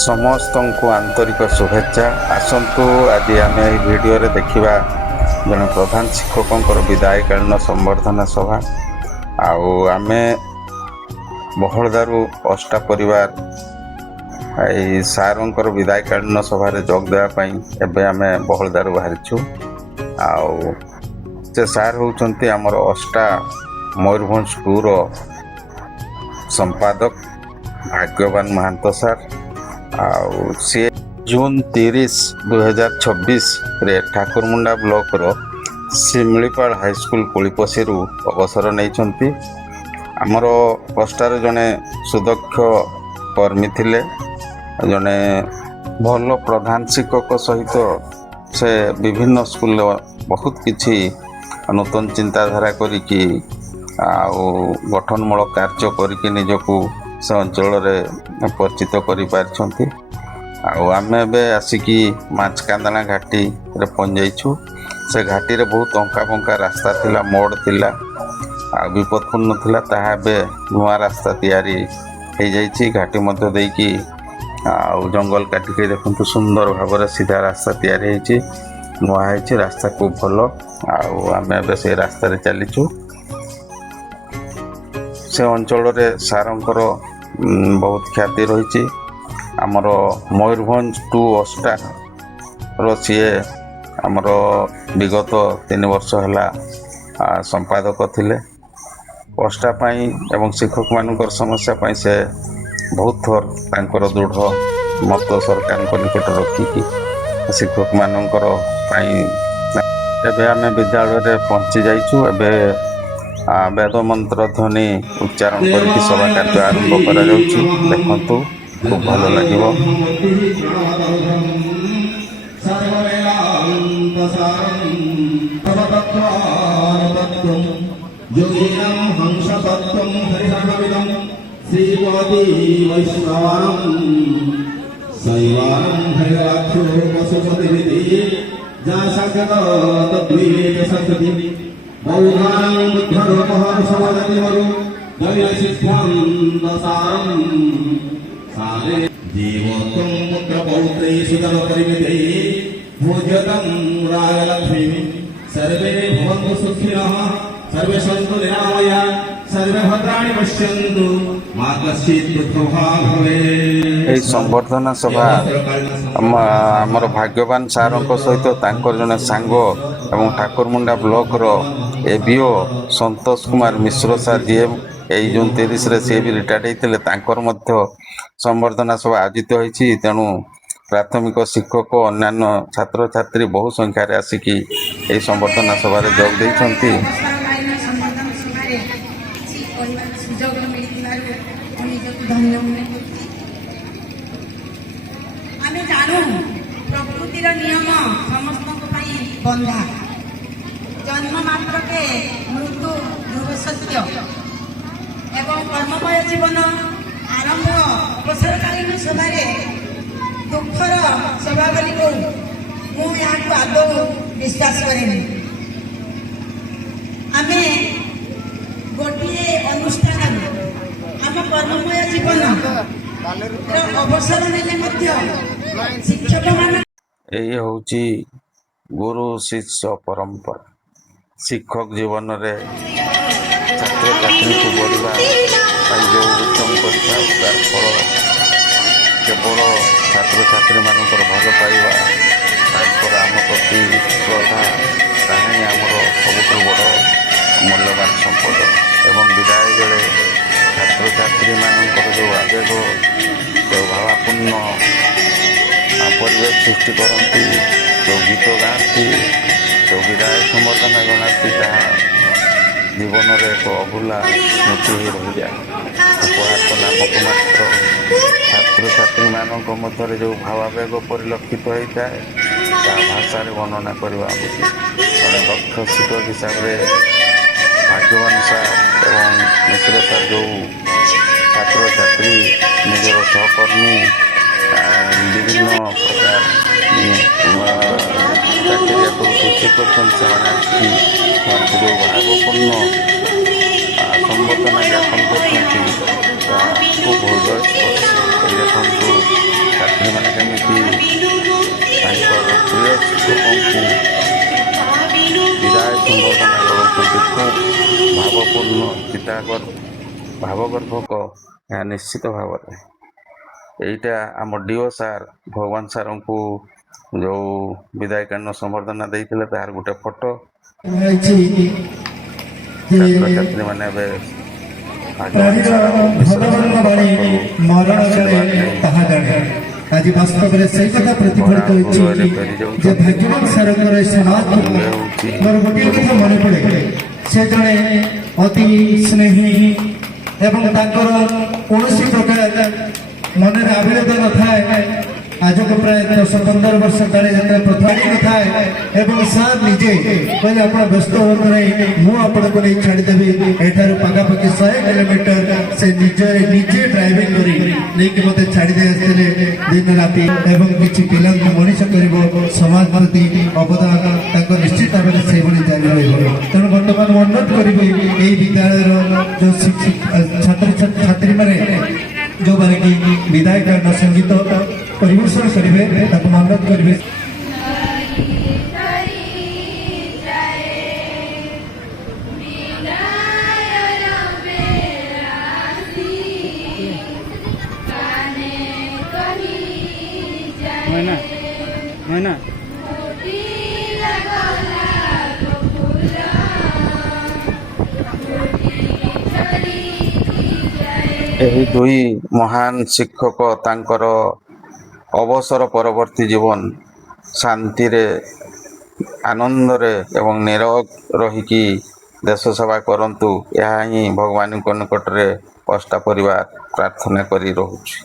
ସମସ୍ତଙ୍କୁ ଆନ୍ତରିକ ଶୁଭେଚ୍ଛା। ଆସନ୍ତୁ ଆଜି ଆମେ ଏହି ଭିଡ଼ିଓରେ ଦେଖିବା ଜଣେ ପ୍ରଧାନ ଶିକ୍ଷକଙ୍କର ବିଦାୟକାଳୀନ ସମ୍ବର୍ଦ୍ଧନା ସଭା। ଆଉ ଆମେ ବହଳଦାରୁ ଅଷ୍ଟା ପରିବାର ଏଇ ସାରଙ୍କର ବିଦାୟକାଳୀନ ସଭାରେ ଯୋଗ ଦେବା ପାଇଁ ଏବେ ଆମେ ବହଳଦାରୁ ବାହାରିଛୁ। ଆଉ ସେ ସାର୍ ହେଉଛନ୍ତି ଆମର ଅଷ୍ଟା ମୟୂରଭଞ୍ଜ 2ର ସମ୍ପାଦକ ଭାଗ୍ୟବାନ ମହାନ୍ତ ସାର୍। ଆଉ ସିଏ ଜୁନ୍ 30, 2026ରେ ଠାକୁରମୁଣ୍ଡା ବ୍ଲକର ଶିମିଳିପାଳ ହାଇସ୍କୁଲ କୁଳିପୋଷିରୁ ଅବସର ନେଇଛନ୍ତି। ଆମର ଅଷ୍ଟାରେ ଜଣେ ସୁଦକ୍ଷ କର୍ମୀ ଥିଲେ, ଜଣେ ଭଲ ପ୍ରଧାନ ଶିକ୍ଷକ ସହିତ ସେ ବିଭିନ୍ନ ସ୍କୁଲର ବହୁତ କିଛି ନୂତନ ଚିନ୍ତାଧାରା କରିକି ଆଉ ଗଠନମୂଳକ କାର୍ଯ୍ୟ କରିକି ନିଜକୁ ସେ ଅଞ୍ଚଳରେ ପରିଚିତ କରିପାରିଛନ୍ତି। ଆଉ ଆମେ ଏବେ ଆସିକି ମାଛକାନ୍ଦଣା ଘାଟିରେ ପହଞ୍ଚିଯାଇଛୁ। ସେ ଘାଟିରେ ବହୁତ ଅଙ୍କା ବଙ୍କା ରାସ୍ତା ଥିଲା, ମୋଡ଼ ଥିଲା, ଆଉ ବିପଦପୂର୍ଣ୍ଣ ଥିଲା। ତାହା ଏବେ ନୂଆ ରାସ୍ତା ତିଆରି ହେଇଯାଇଛି ଘାଟି ମଧ୍ୟ ଦେଇକି। ଆଉ ଜଙ୍ଗଲ କାଟିକି ଦେଖନ୍ତୁ ସୁନ୍ଦର ଭାବରେ ସିଧା ରାସ୍ତା ତିଆରି ହେଇଛି, ନୂଆ ହେଇଛି ରାସ୍ତା ଖୁବ ଭଲ। ଆଉ ଆମେ ଏବେ ସେ ରାସ୍ତାରେ ଚାଲିଛୁ। ସେ ଅଞ୍ଚଳରେ ସାରଙ୍କର ବହୁତ ଖ୍ୟାତି ରହିଛି। ଆମର ମୟୂରଭଞ୍ଜ 2 ଅଷ୍ଟାର ସିଏ ଆମର ବିଗତ 3 ବର୍ଷ ହେଲା ସମ୍ପାଦକ ଥିଲେ। ଅଷ୍ଟା ପାଇଁ ଏବଂ ଶିକ୍ଷକମାନଙ୍କର ସମସ୍ୟା ପାଇଁ ସେ ବହୁତ ଥର ତାଙ୍କର ଦୃଢ଼ ମତ ସରକାରଙ୍କ ନିକଟରେ ରଖିକି ଶିକ୍ଷକମାନଙ୍କର ପାଇଁ ଏବେ ଆମେ ବିଦ୍ୟାଳୟରେ ପହଞ୍ଚି ଯାଇଛୁ। ଏବେ ବେଦ ମନ୍ତ୍ର ଧ୍ୱନି ଉଚ୍ଚାରଣ କରିକି ସଭା କାର୍ଯ୍ୟ ଆରମ୍ଭ କରାଯାଉଛି। ଦେଖନ୍ତୁ, ଖୁବ ଭଲ ଲାଗିବ। जीवोत्तम पुत्र पौत्रै सुतम परिमितै भोज्यतं राजलक्ष्मी सर्वे भवन्तु सुखिनः सर्वे सन्तु निरामया सर्वे भद्राणि पश्यन्तु मा कश्चित् दुःखभाग् भवेत्। ଏହି ସମ୍ବର୍ଦ୍ଧନା ସଭା ଆମର ଭାଗ୍ୟବାନ ସାରଙ୍କ ସହିତ ତାଙ୍କର ଜଣେ ସାଙ୍ଗ ଏବଂ ଠାକୁରମୁଣ୍ଡା ବ୍ଲକର ଏବିଓ ସନ୍ତୋଷ କୁମାର ମିଶ୍ର ସାର୍, ଯିଏ ଏଇ ଜୁନ୍ 30ରେ ସିଏ ବି ରିଟାୟାର୍ଡ ହେଇଥିଲେ, ତାଙ୍କର ମଧ୍ୟ ସମ୍ବର୍ଦ୍ଧନା ସଭା ଆୟୋଜିତ ହୋଇଛି। ତେଣୁ ପ୍ରାଥମିକ ଶିକ୍ଷକ ଅନ୍ୟାନ୍ୟ ଛାତ୍ରଛାତ୍ରୀ ବହୁ ସଂଖ୍ୟାରେ ଆସିକି ଏହି ସମ୍ବର୍ଦ୍ଧନା ସଭାରେ ଯୋଗ ଦେଇଛନ୍ତି। ଆମେ ଜାଣୁ ପ୍ରକୃତିର ନିୟମ ସମସ୍ତଙ୍କ ପାଇଁ ବନ୍ଧା। ଜନ୍ମ ମାତ୍ରକେ ମୃତ୍ୟୁ ଧ୍ରୁବ ସତ୍ୟ ଏବଂ କର୍ମମୟ ଜୀବନ ଆରମ୍ଭ ଅବସରକାଳୀନ ସଭାରେ ଦୁଃଖର ସଭା ବୋଲି ମୁଁ ଏହାକୁ ଆଦୌ ବିଶ୍ୱାସ କରେନି। ଆମେ ଗୋଟିଏ ଅନୁଷ୍ଠାନରୁ ଆମ କର୍ମମୟ ଜୀବନ ଅବସର ନେଲେ ମଧ୍ୟ ଶିକ୍ଷକମାନେ ଏହି ହେଉଛି ଗୁରୁ ଶିଷ୍ୟ ପରମ୍ପରା। ଶିକ୍ଷକ ଜୀବନରେ ଛାତ୍ରଛାତ୍ରୀଙ୍କୁ ବଢ଼ିବା ପାଇଁ ଯେଉଁ ଉଦ୍ୟମ କରିଥାଉ, ତାର ଫଳ କେବଳ ଛାତ୍ରଛାତ୍ରୀମାନଙ୍କର ଭଲ ପାଇବା, ତାଙ୍କର ଆମ ପ୍ରତି ଶ୍ରଦ୍ଧା, ତାହା ହିଁ ଆମର ସବୁଠୁ ବଡ଼ ମୂଲ୍ୟବାନ ସମ୍ପଦ। ଏବଂ ବିଦାୟ ବେଳେ ଛାତ୍ରଛାତ୍ରୀମାନଙ୍କର ଯେଉଁ ଆବେଗ, ଯେଉଁ ଭାବାପୂର୍ଣ୍ଣ ପରିବେଶ ସୃଷ୍ଟି କରନ୍ତି, ଯେଉଁ ଗୀତ ଗାଆନ୍ତି, ଯେଉଁ ବିଦାୟ ସମ୍ବର୍ଦ୍ଧନା ଜଣାନ୍ତି, ତାହା ଜୀବନରେ ଏକ ଅଭୁଲା ସ୍ମୃତି ହୋଇ ରହିଯାଏ। ଉପହାର ତ ନାମକ ମାତ୍ର। ଛାତ୍ରଛାତ୍ରୀମାନଙ୍କ ମଧ୍ୟରେ ଯେଉଁ ଭାବାବେଗ ପରିଲକ୍ଷିତ ହୋଇଥାଏ, ତାହା ଭାଷାରେ ବର୍ଣ୍ଣନା କରିବା ଉଚିତ। ଜଣେ ଦକ୍ଷ ଶିକ୍ଷକ ହିସାବରେ ଭାଗ୍ୟବାନ ସାର୍ ଏବଂ ମିଶ୍ର ସାର୍ ଯେଉଁ ଛାତ୍ରଛାତ୍ରୀ ନିଜର ସହକର୍ମୀ ବିଭିନ୍ନ ପ୍ରକାର ଚାକିରିଆ ସୃଷ୍ଟି କରୁଛନ୍ତି, ସେମାନେ ଆସିକି ସେମାନଙ୍କୁ ଯେଉଁ ଭାବପୂର୍ଣ୍ଣ ସମ୍ବର୍ଦ୍ଧନା ଜ୍ଞାପନ କରୁଛନ୍ତି, ତାହା ଖୁବ୍ ହୃଦୟସ୍ପର୍ଶୀ। ଦେଖନ୍ତୁ ସେମିତି ତାଙ୍କର ପ୍ରିୟ ଶିକ୍ଷକଙ୍କୁ ବିଦାୟ ସମ୍ବର୍ଦ୍ଧନା ଜଣାଉଛନ୍ତି। ଖୁବ୍ ଭାବପୂର୍ଣ୍ଣ ଭାବଗର୍ଭକ ଏହା ନିଶ୍ଚିତ ଭାବରେ। ଏଇଟା ଆମ ଡିଓ ସାର୍ ଭଗବାନ ସାର୍ଙ୍କୁ ଯେଉଁ ବିଦାୟ କାଳୀନ ସମ୍ବର୍ଦ୍ଧନା ଦେଇଥିଲେ ତାହାର ଗୋଟେ ଫଟୋ। ଛାତ୍ରଛାତ୍ରୀମାନେ ଏବେ ଭଗବାନଙ୍କ ବାଣୀ ମରଣ ବେଳେ ତାହା ଜାଣେ। ଆଜି ବାସ୍ତବରେ ସେଇ କଥା ପ୍ରତିଫଳିତ ହେଉଛି ଯେ ଭାଗ୍ୟବାନ ସାରଙ୍କର ସମାଜ ମୋର ଗୋଟିଏ କଥା ମନେ ପଡ଼େ। ସେ ଜଣେ ଅତି ସ୍ନେହୀ ଏବଂ ତାଙ୍କର କୌଣସି ପ୍ରକାର ମନରେ ଆବିଳତା ନଥାଏ। ଆଜକୁ ପ୍ରାୟ 10-15 ବର୍ଷ ତଳେ ଯେତେବେଳେ ପ୍ରଥମେ ନଥାଏ ଏବଂ ସାର୍ ନିଜେ କହିଲେ ଆପଣ ବ୍ୟସ୍ତ ହୁଅନ୍ତୁ ନାହିଁ, ମୁଁ ଆପଣଙ୍କୁ ନେଇ ଛାଡ଼ିଦେବି। ଏଠାରୁ ପାଖାପାଖି 100 କିଲୋମିଟର ସେ ନିଜେ ଡ୍ରାଇଭିଂ କରି ନେଇକି ମୋତେ ଛାଡ଼ିଦେଇ ଆସିଥିଲେ ଦିନ ରାତି। ଏବଂ କିଛି ପିଲାଙ୍କୁ ମଣିଷ କରିବ, ସମାଜ ପ୍ରତି ଅବଦାନ ତାଙ୍କ ନିଶ୍ଚିତ ଭାବରେ ସେଇଭଳି ଜାରି ରହିବ। ତେଣୁ ବର୍ତ୍ତମାନ ମୁଁ ଅନୁରୋଧ କରିବି ଏହି ବିଦ୍ୟାଳୟର ଯେଉଁ ଛାତ୍ରଛାତ୍ରୀମାନେ ଯେଉଁମାନେ କି ବିଦାୟ କାଳୀନ ସଙ୍ଗୀତ ପରିବେଷଣ କରିବେ ତାକୁ ଅନୁରୋଧ କରିବେ। না ଏହି ଦୁଇ ମହାନ ଶିକ୍ଷକ ତାଙ୍କର ଅବସର ପରବର୍ତ୍ତୀ ଜୀବନ ଶାନ୍ତିରେ, ଆନନ୍ଦରେ ଏବଂ ନିରୋଗ ରହିକି ଦେଶ ସେବା କରନ୍ତୁ। ଏହା ହିଁ ଭଗବାନଙ୍କ ନିକଟରେ ଅଷ୍ଟା ପରିବାର ପ୍ରାର୍ଥନା କରି ରହୁଛି।